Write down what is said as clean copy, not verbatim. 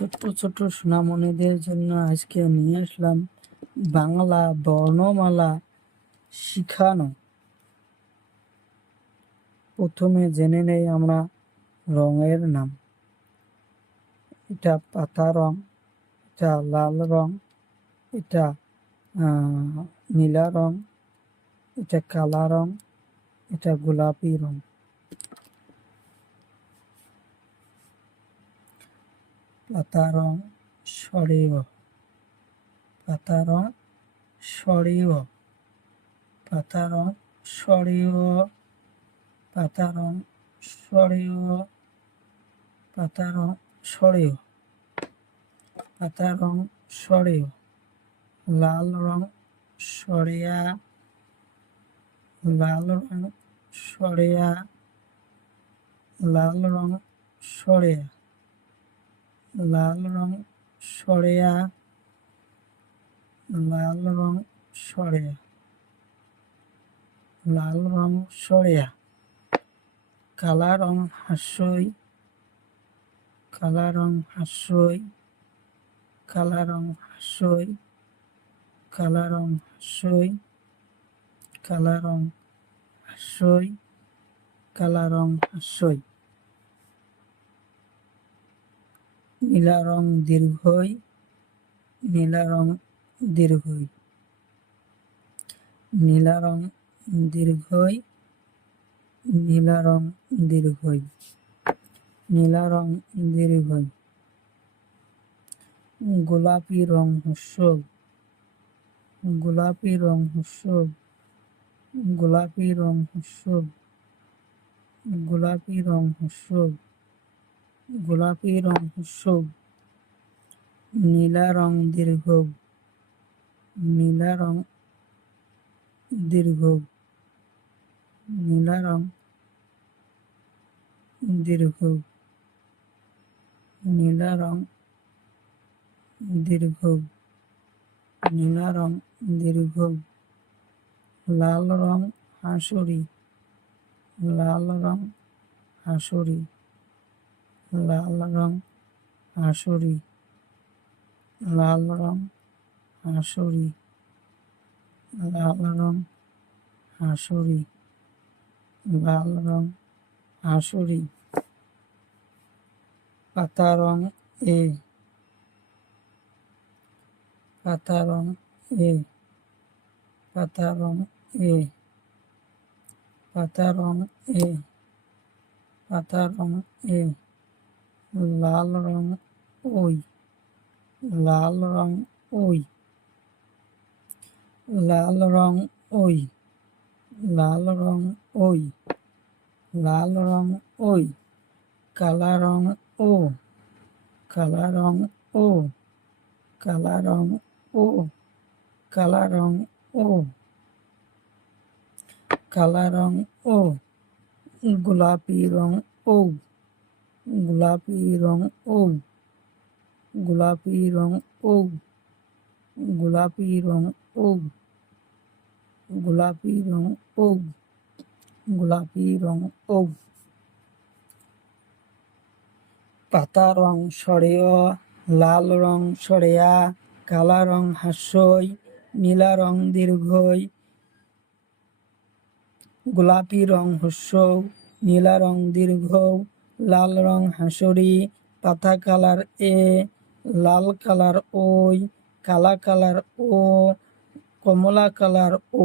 ছোট্ট ছোট্ট সোনামণিদের জন্য আজকে নিয়ে আসলাম বাংলা বর্ণমালা শিখানো। প্রথমে জেনে নেই আমরা রঙের নাম। এটা পাতা রং, এটা লাল রং, এটা নীলা রং, এটা কালা রং, এটা গোলাপি রং। পাতা রং সরেয়, পাতা রং সরেয়, পাতা রং সরেয়, পাতা রং সরেয়, পাতা রং সরেয়, পাতা রং সরেয়। লাল রং সরেয়া, লাল রং সরেয়া, লাল রং সরেয়া, লাল রং সরেয়া, লাল রং সরেয়া, লাল রং সরেয়া। কালা রং হাস্যই, কালা রং হাস্যই, কালা রং হাস্যই, কালা রং হাস্যই, কালা রং হাস্যই, কালা রং হাস্যই। নীলা রং দীর্ঘই, নীলা রং দীর্ঘই, নীলা রং দীর্ঘই, নীলা রং দীর্ঘই, নীলা রং দীর্ঘই। গোলাপি রং হ্রস্ব, গোলাপি রং হ্রস্ব, গোলাপি রং হ্রস্ব, গোলাপি রং হ্রস্ব, গোলাপি রং হ্রস্ব। নীলা রং দীর্ঘ, নীলা রং দীর্ঘ, নীলা রং দীর্ঘ, নীলা রং দীর্ঘ, নীলা রং দীর্ঘ। লাল রং হাঁসুরি, লাল রং হাঁসুরি, লাল রং হাঁসুরি, লাল রং হাঁসুরি, লাল রং হাঁসুরি, লাল রং হাঁসুরি। পাতা রং এ, পাতা রং এ, পাতা রং এ, পাতা রং এ, পাতা রং এ। লাল রং ওই, লাল রং ওই, লাল রং ওই, লাল রং ওই, লাল রং ওই। কালা রং ও, কালা রং ও, কালা রং ও, কালা রং ও, কালা রং ও। গোলাপি রং ও, গোলাপি রং ও, গোলাপি রং ও, গোলাপি রং ও, গোলাপি রং ও, গোলাপি রং ও। পাতা রং সরেয়, লাল রং সরেয়া, কালা রং হাস্যই, নীলা রং দীর্ঘই, গোলাপি রং হ্রস্ব, নীলা রং দীর্ঘ, লাল রং হাঁসুরি। পাতা কালার এ, লাল কালার ওই, কালা কালার ও, কমলা কালার ও।